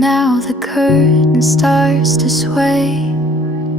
And now the curtain starts to sway,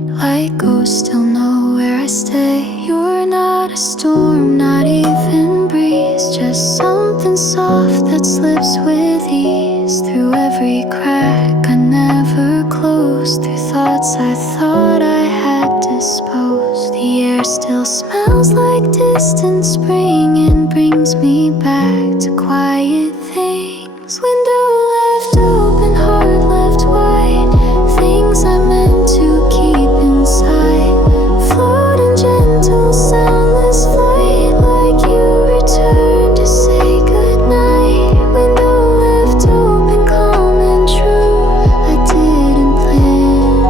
like ghosts still know where I stay. You're not a storm, not even breeze, just something soft that slips with ease through every crack I never closed, through thoughts I thought I had disposed. The air still smells like distant spring and brings me back to quiet things. Window left open, heart left wide, things I meant to keep inside. Float in gentle, soundless flight, like you return to say goodnight. Window left open, calm and true, I didn't plan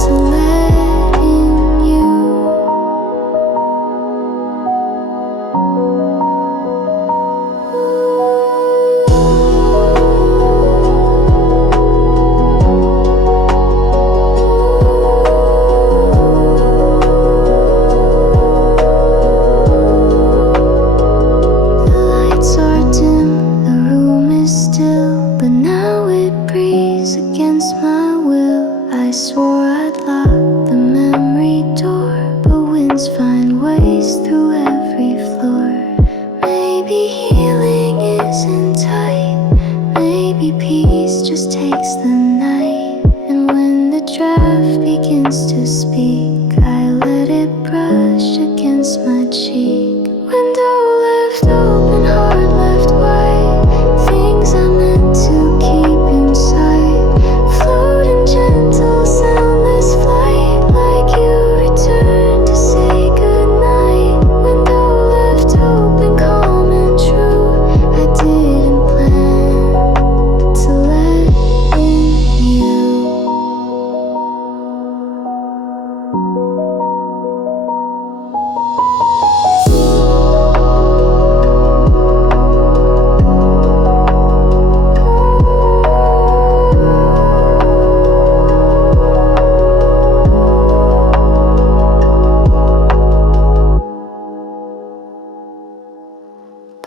to let in you. The lights are dim, the room is still, but now it breathes against my will. I swore I'd lock the memory door, but winds find ways through every floor. Maybe healing isn't tight, maybe peace just takes the night. And when the draft begins to speak, I let it brush against my cheek. Window left open, heart left wide, things I meant to keep inside. Float in gentle, soundless flight, like you return to say goodnight. Window left open, calm and true, I didn't plan to let in you.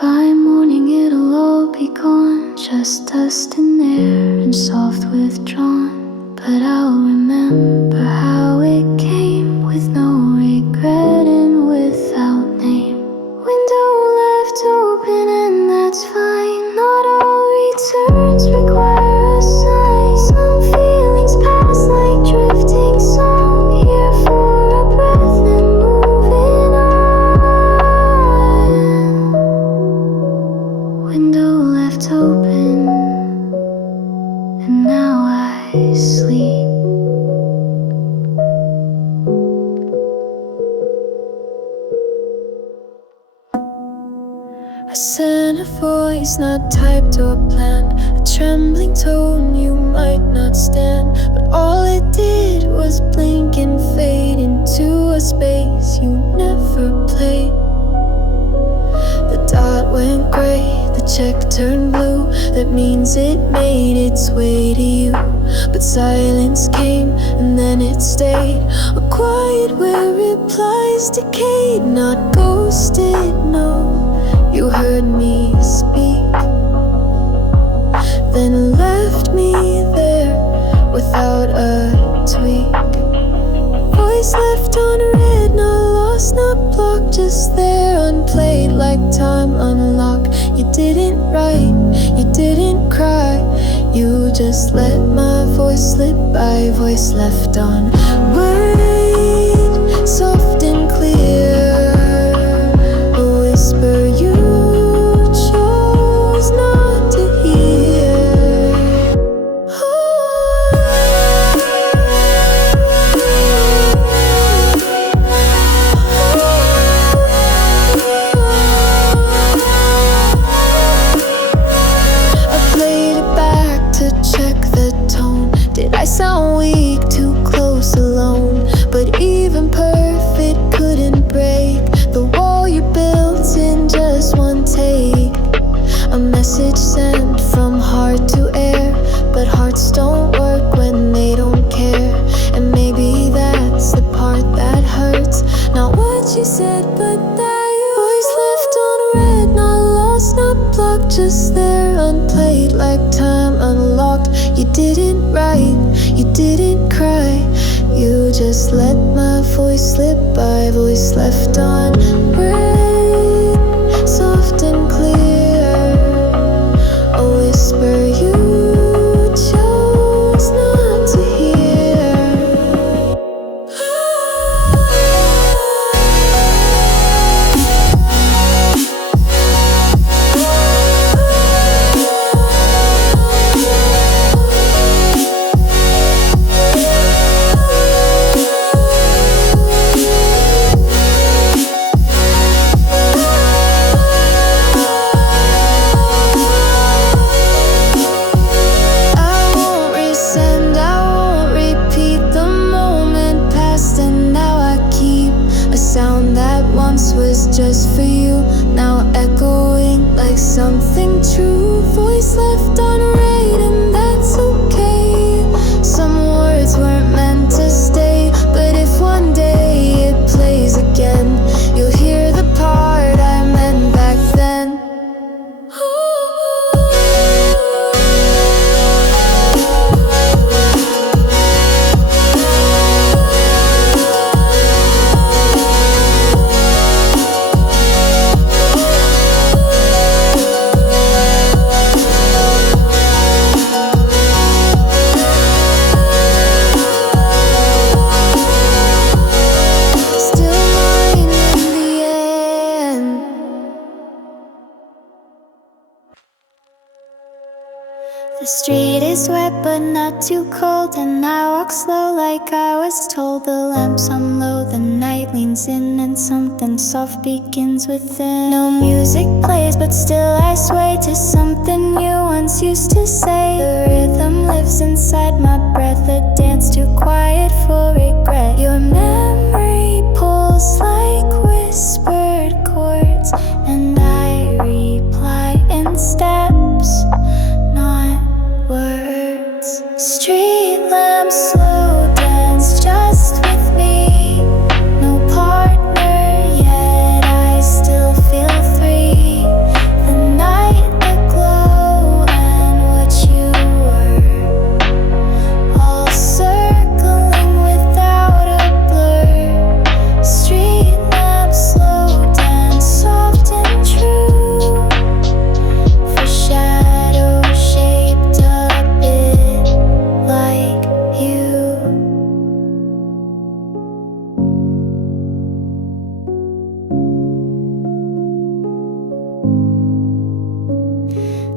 By morning it'll all be gone, just dust in air and soft withdrawn. But I'll remember how it came, with no regret and without name. Window left open and that's fine, not all returns require a sign. Some feelings pass like drifting song, here for a breath and moving on. Window left open, and now I sleep. I sent a voice not typed or planned, a trembling tone you might not stand, but all it did was blink and fade into a space you never played. The dot went gray, the check turned blue, that means it made its way to you. But silence came and then it stayed, a quiet where replies decayed, not ghosted, no. You heard me speak, then left me there without a tweak. Voice left unread, not lost, not blocked, just there unplayed, like time unlocked. You didn't write, you didn't cry, you just let my voice slip by. Voice left on read, soft and clear, a whisper you chose not to hear. I played it back to check the tone. Did I sound weak, too close, alone? But even perfect couldn't break the wall you built in just one take. A message sent from heart to air, but hearts don't work when they don't care. And maybe that's the part that hurts, not what you said, but that your voice left unread, not lost, not blocked, just there unplayed, like time unlocked. You did didn't cry. You just let my voice slip by, voice left on red, soft and clear. A whisper you chose not to hear. Just for you, now echoing like something true. Voice left unread, and that's okay. Some words weren't meant to stay, but if one day it plays again, you'll hear the part I meant back then. The street is wet but not too cold, and I walk slow like I was told. The lamps on low, the night leans in, and something soft begins within. No music plays but still I sway to something you once used to say. The rhythm lives inside my breath, a dance too quiet for regret. Your memory pulls like whispered chords, and I reply in steps, not words. Streetlamp slow dance just with me. No partner yet, I still feel free. The night, the glow, and what you were, all circling without a blur. Streetlamp slow dance, soft and true. For shadow shaped a bit like you.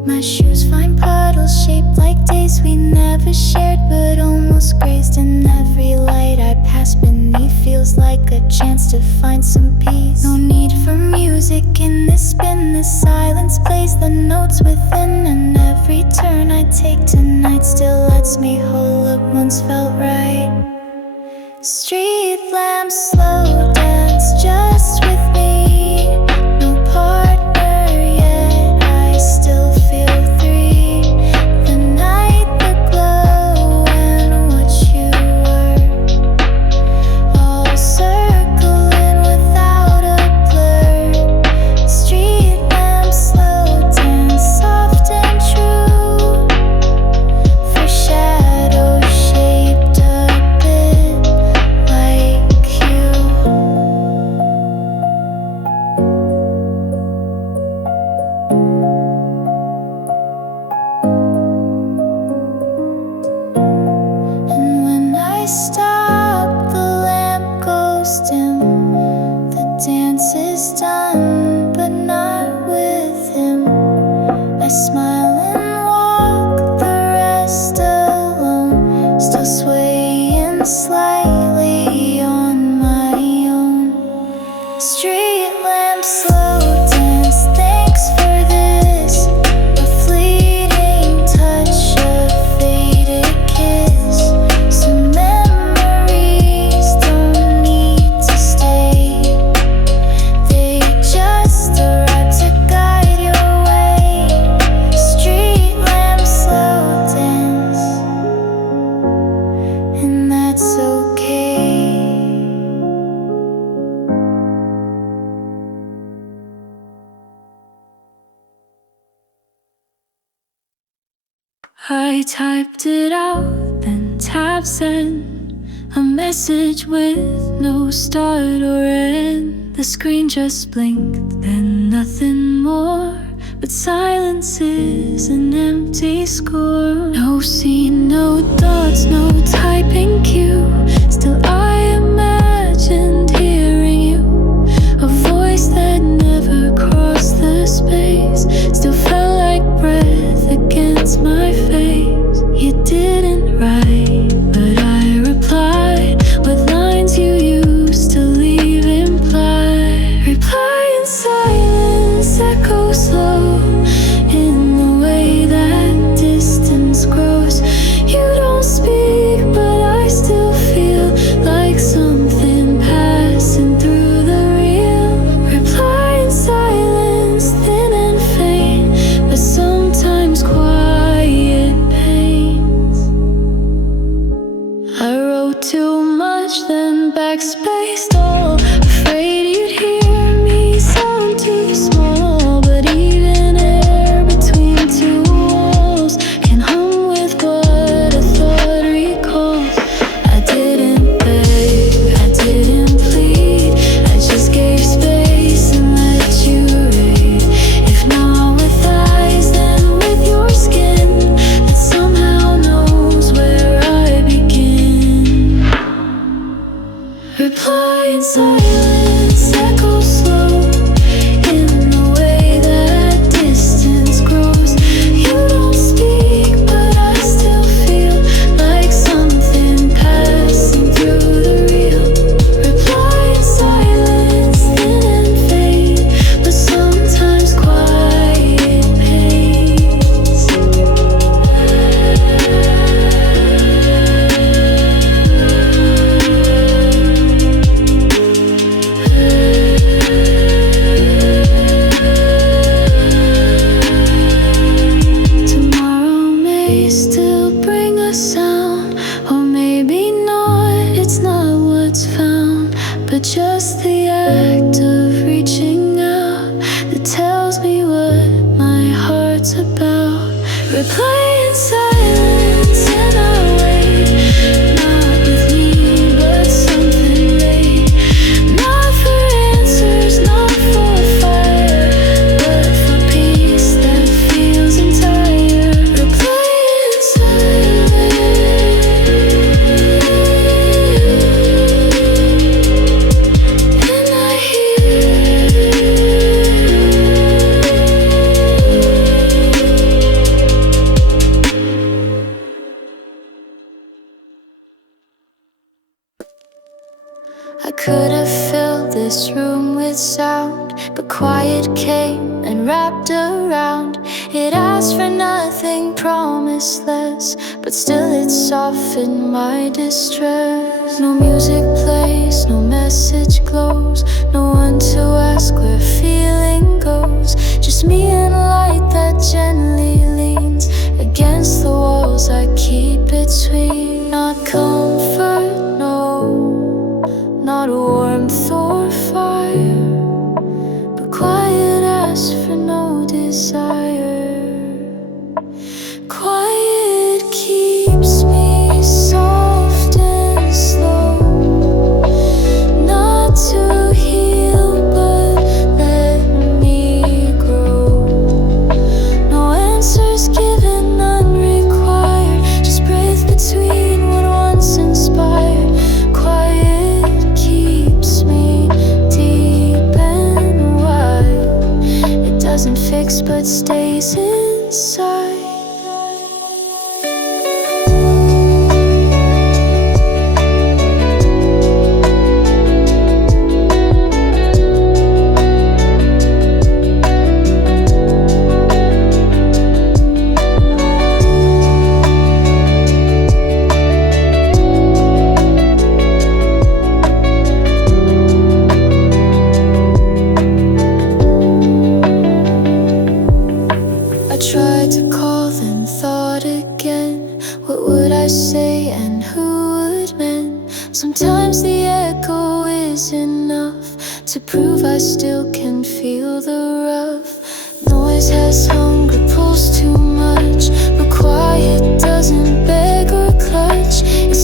My shoes find puddles shaped like days we never shared, but almost grazed. In every light I pass beneath feels like a chance to find some peace. No need for music in this spin, the silence plays the notes within, and every turn I take tonight still lets me whole. What once felt right. Street lamp slow dance just with me. No partner yet, I still feel three. The night, the glow, and what you were, all circling without a blur. Street lamp slow dance, soft and true. For shadow shaped a bit like you. And when I stop, the lamp goes dim. The dance is done, but not with him. I smile and walk the rest alone, still swaying slightly on my own. Street lamp slow dance, thanks for this. A fleeting touch, a faded kiss. Some memories don't need to stay, they just arrive to guide your way. Street lamp slow dance, and that's okay. I typed it out, then have sent a message with no start or end. The screen just blinked, then nothing more. But silence is an empty score. No scene, no thoughts, no typing cue. Still I imagined hearing you. A voice that never crossed the space. Still felt like breath against my face. You didn't write, but I replied with lines you used to leave implied. Reply in silence, echo slow. In the way that distance grows. You don't speak, but I still feel like something passing through the real. Reply in silence, thin and faint, but sometimes quiet pains. I wrote too much, then backspaced all, afraid you'd hear me sound too small. But even air between two walls can hum with what a thought recalls. I didn't beg, I didn't plead, I just gave space and let you read. If not with eyes, then with your skin that somehow knows where I begin. Reply in silence, echo slow. In the way that distance grows. You don't speak, but I still feel like something passing through the real. Reply in silence, thin and faint, but sometimes quiet pains. Tomorrow may still bring a sound, or maybe not, it's not what's found, but just the act of reaching out that tells me what my heart's about. Reply in silence and I wait, not with me, but something late. Not for answers, not for fire, but for peace that feels entire. Reply in silence, and I hear. I could have filled this room with sound, but quiet came and wrapped around. It asked for nothing, promised less, but still it softened my distress. No music plays, no message glows, no one to ask where feeling goes. Just me and a light that gently leans against the walls I keep between. Not comfort, no, not warmth or fire, but quiet asks for no desire. Quiet keeps me soft and slow, not to heal but let me grow. No answers given, none required, just breathe between what once inspired. Quiet keeps me deep and wide. It doesn't fix but stays inside. Tried to call, then thought again. What would I say and who would mend? Sometimes the echo is enough to prove I still can feel the rough. Noise has hunger, pulls too much, but quiet doesn't beg or clutch. It's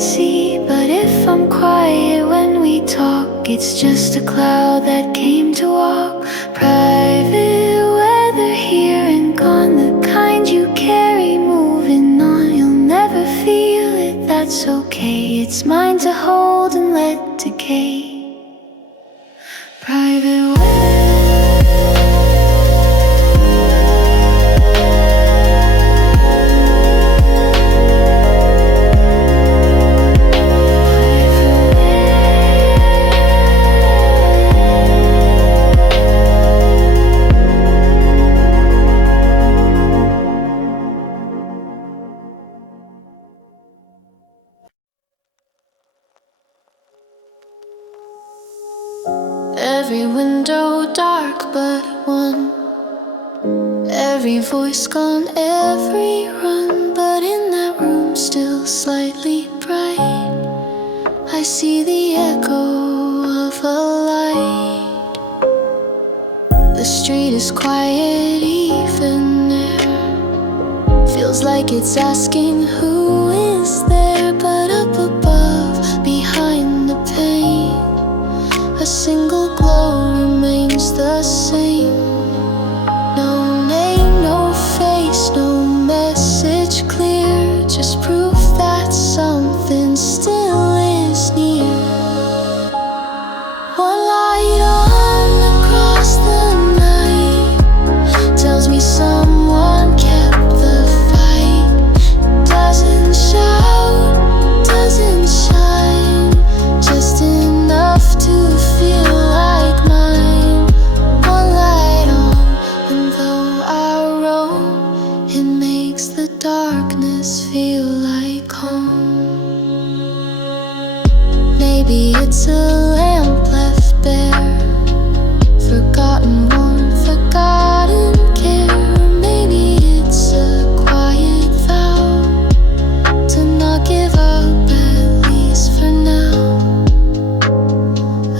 can see. But if I'm quiet when we talk, it's just a cloud that came to walk. Private weather here and gone, the kind you carry moving on. You'll never feel it, that's okay. It's mine to hold and let decay. Private weather. Every window dark but one, every voice gone, every run. But in that room still slightly bright, I see the echo of a light. The street is quiet, even there feels like it's asking who is there. But up above, behind the pane, a single glow remains the same. No name, no face, no message clear, just proof that something still is near. One light on across the night tells me someone kept the fight. Doesn't shout, doesn't shine, just enough to feel like mine. One light on, and though I roam, it makes the darkness feel like home. Maybe it's a lamp left bare, forgotten warmth, forgotten care. Or maybe it's a quiet vow to not give up, at least for now.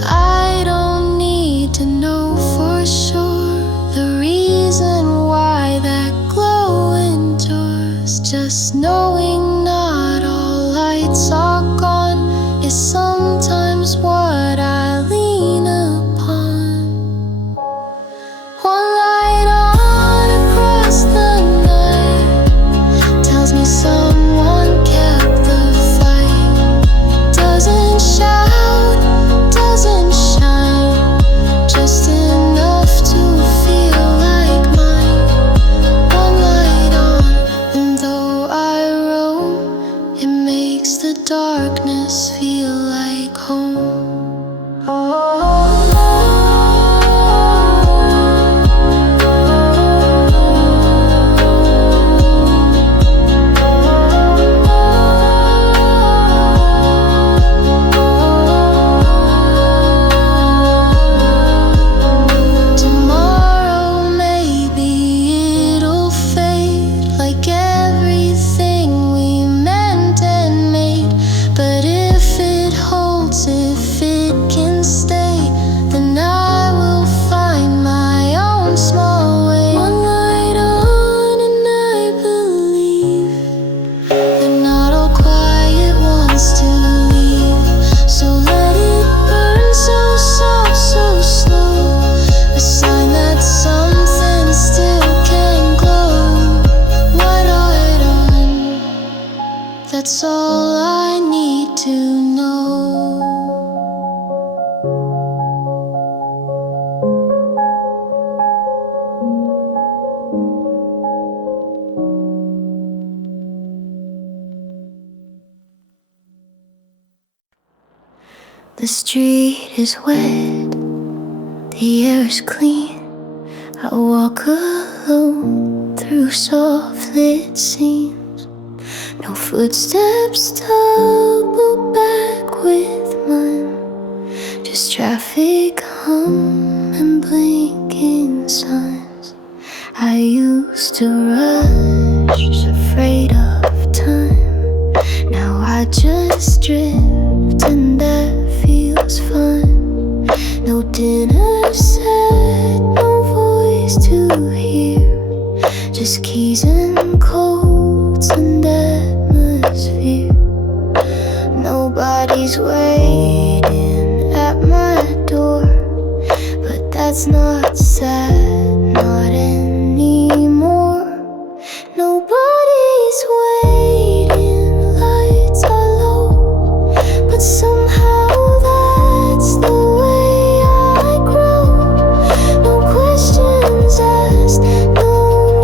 I don't need to know for sure the reason why that glow endures. Just knowing not all lights are gone is sometimes what I lean upon. One light on across the night tells me someone kept the fight. Doesn't shout, doesn't shine, just enough to feel like mine. One light on, and though I roam, it makes the darkness feel like home. Tomorrow maybe it'll fade like everything we meant and made. But if it holds, if it can stay, then I will find my own small way. One light on, and I believe that not all quiet wants to leave. So let it burn so soft, so slow, a sign that something still can glow. One light on, that's all I need to know. The street is wet, the air is clean. I walk alone through soft lit scenes. No footsteps double back with mine, just traffic hum and blinking signs. I used to rush, afraid of time. Now I just drift, and that feels fun. No dinner set, no voice to hear, just keys and codes and atmosphere. Nobody's waiting at my door, but that's not sad, not anymore. Nobody's waiting, lights are low, but somehow that's the way I grow. No questions asked, no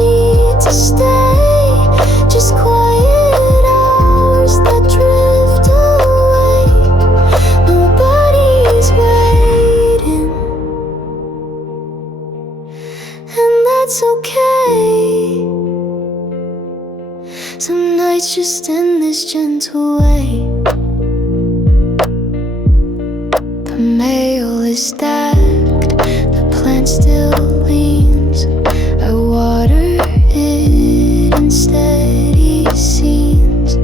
need to stay, just quiet hours that drift away. Nobody's waiting, and that's okay. Some nights just in this gentle way. The mail is stacked, the plant still leans. I water it in steady scenes.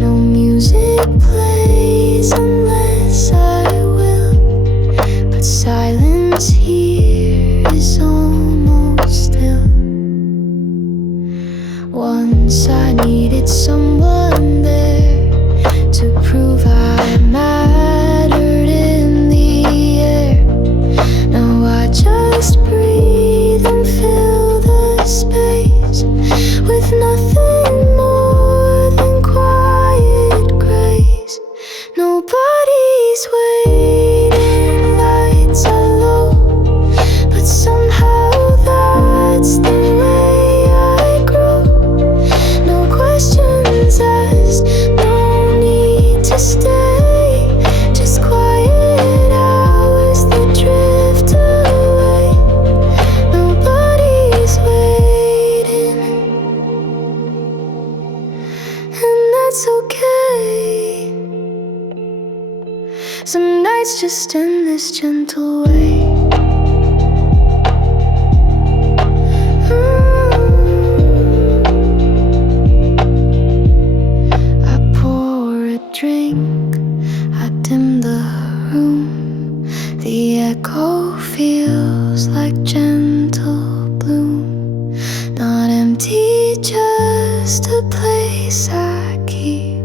No music plays unless I will, but silence here is almost still. Once I needed someone there to prove I mattered in the air. Now I just breathe and fill the space with nothing more than quiet grace. Nobody's waiting, lights are low, but somehow that's the way I grow. No questions asked, no need to stay, just quiet hours that drift away. Nobody's waiting, and that's okay. Some nights just in this gentle way. I pour a drink, I dim the room. The echo feels like gentle bloom. Not empty, just a place I keep,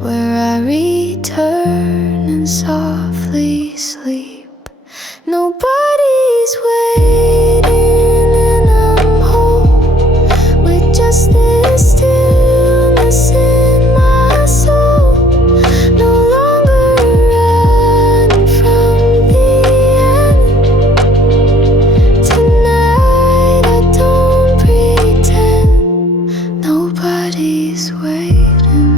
where I return and softly sleep. Nobody's waiting, and I'm home with just this stillness in my soul. No longer running from the end. Tonight I don't pretend. Nobody's waiting,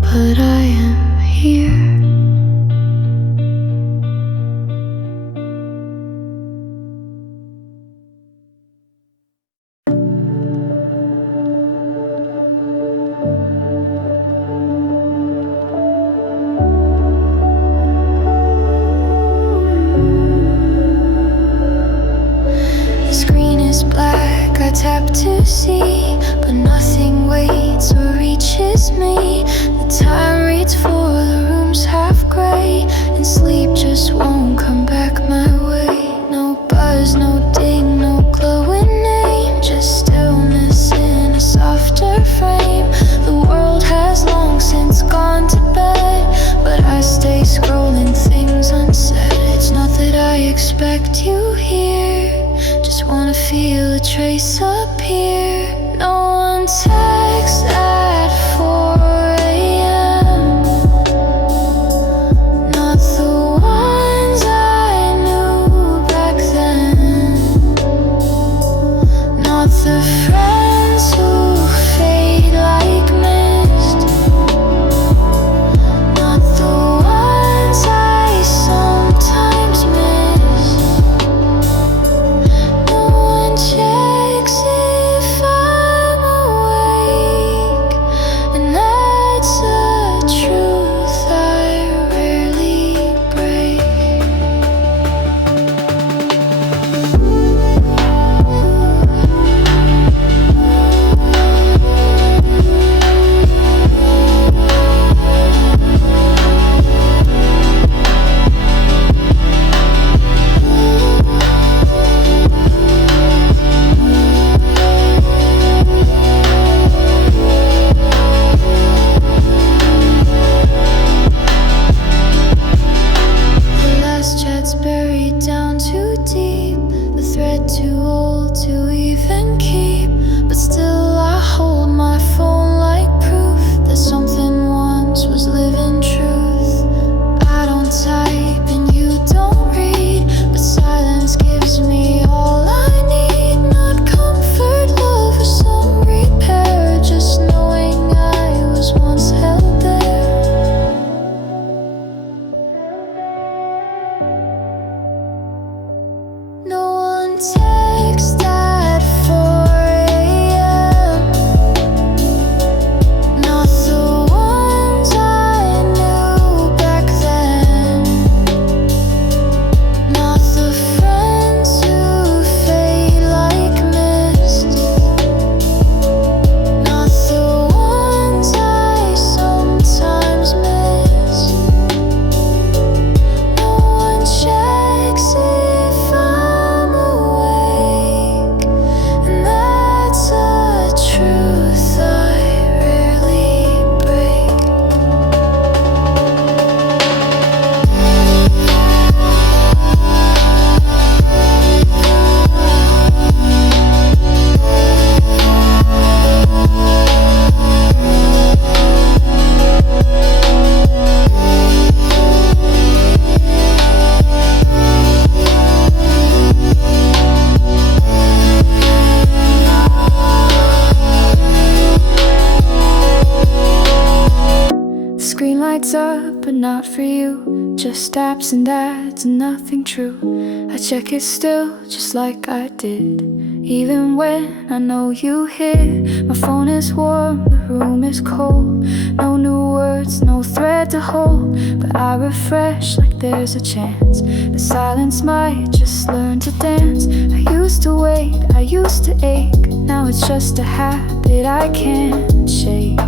but I am here. The screen is black, I tap to see, but nothing waits or reaches me. The time reads for the room's half gray, and sleep just won't come back my way. No buzz, no ding, no glowing name, just stillness in a softer frame. The world has long since gone to bed, but I stay scrolling things unsaid. It's not that I expect you here, just wanna feel a trace appear. No one texts at 4 a.m. Not the ones I knew back then. Not the friends who fade like mist. Not the ones I sometimes miss. No one checks if I'm awake, and that's a truth I rarely break. but not for you. Just apps and ads and nothing true. I check it still, just like I did. Even when I know you here. My phone is warm, the room is cold. No new words, no thread to hold. But I refresh like there's a chance the silence might just learn to dance. I used to wait, I used to ache. Now it's just a habit I can't shake.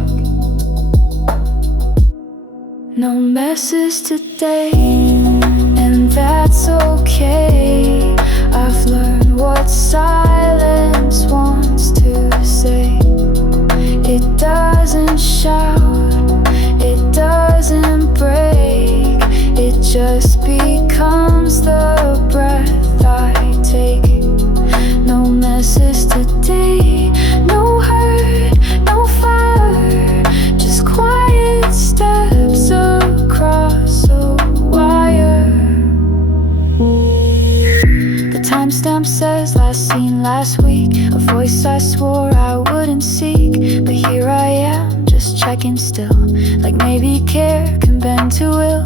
No messes today, and that's okay. I've learned what silence wants to say. It doesn't shout, it doesn't break. It just becomes the breath I take. No messes today, no hurt, no fire. Just quiet steps across a wire. The timestamp says last seen last week. A voice I swore I wouldn't seek. But here I am, just checking still. Like maybe care can bend to will.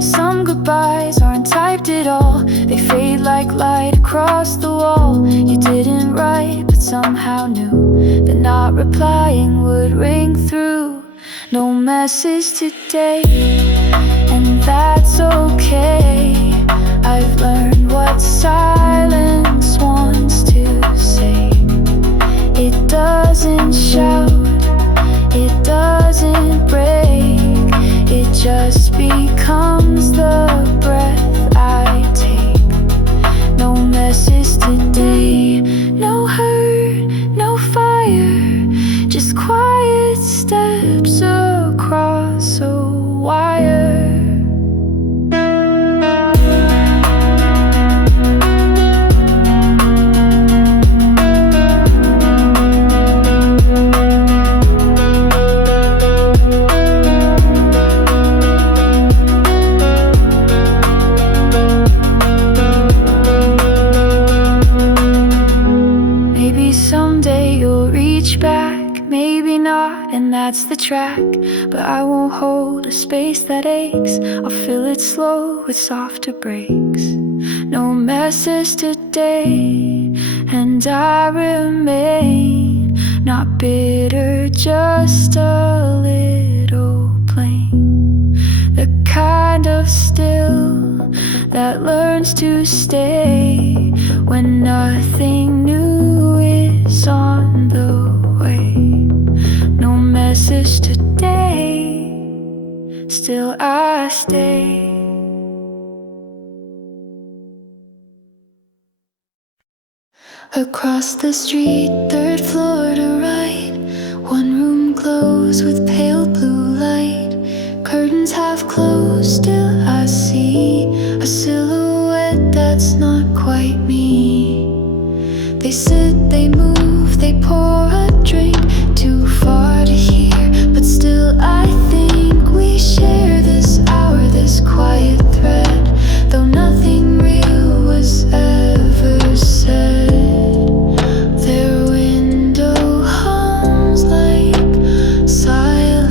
Some goodbyes aren't typed at all. They fade like light across the wall. You didn't write, but somehow knew that not replying would ring through. No message today, and that's okay. I've learned what silence wants to say. It doesn't shout, it doesn't break. It just becomes the breath I take. No message today, no hurt, no fire. Just quiet steps across a wire. That's the track, but I won't hold a space that aches. I'll fill it slow with softer breaks. No messes today, and I remain not bitter, just a little plain. The kind of still that learns to stay when nothing new is on the way. No message today, still I stay. Across the street, third floor to right. One room closed with pale blue light. Curtains half closed, still I see a silhouette that's not quite me. They sit, they move, they pour a drink. Too far to hear, but still I think we share this hour, this quiet thread. Though nothing real was ever said. Their window hums like silence.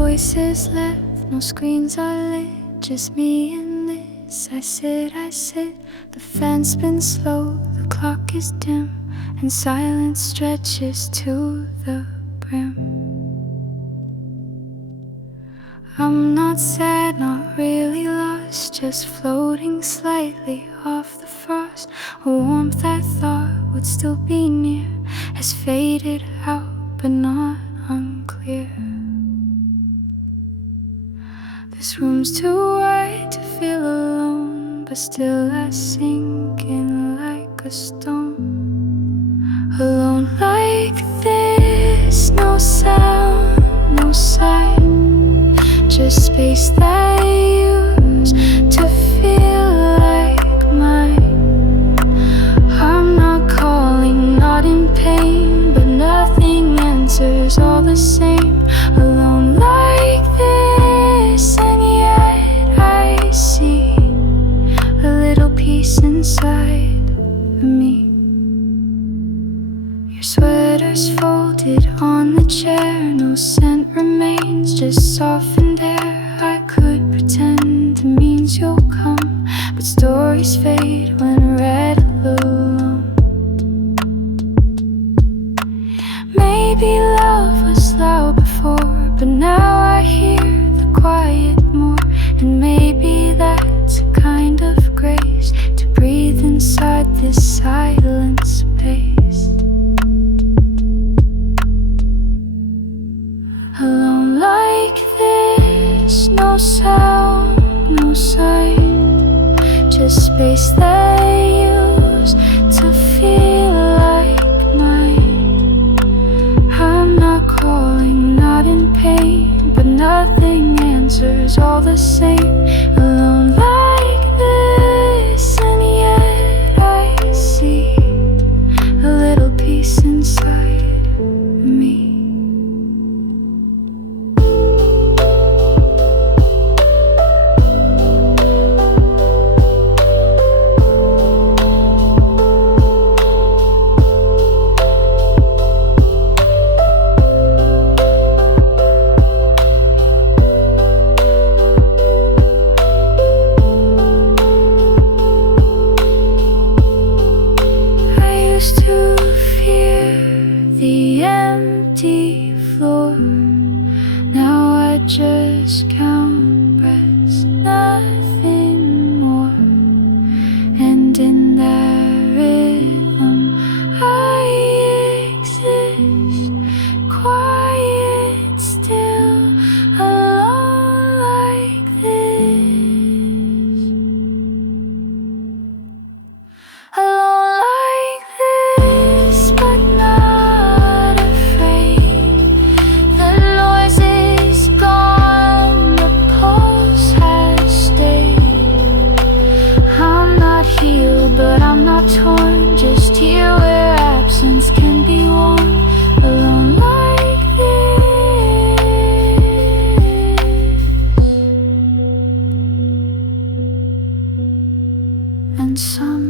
voices left, no screens are lit, just me and this. I sit, the fence spins slow, the clock is dim, and silence stretches to the brim. I'm not sad, not really lost, just floating slightly off the frost. A warmth I thought would still be near has faded out, but not unclear. This room's too wide to feel alone, but still I sink in like a stone. Alone like this, no sound, no sight, just space that I use to feel like mine. I'm not calling, not in pain, but nothing answers all the same. Alone like this, and yet I see a little piece inside me. Your sweater's folded on the chair, no scent remains, just softened air. I could pretend it means you'll come, but stories fade when read alone. Maybe love was loud before, but now I hear the quiet more. And maybe that's a kind of grace, to breathe inside this silent space. Alone like this, no sound, no sight, just space that I use to feel like mine. I'm not calling, not in pain, but nothing answers all the same. Alone like this, and yet I see a little piece inside me. Just count breaths, nothing more. And in that rhythm I exist, quiet, still, alone like this. Alone like this, but not afraid. The noise is gone, the pulse has stayed. I'm not healed, but I'm not torn, just here where absence can be worn. Alone like this. And some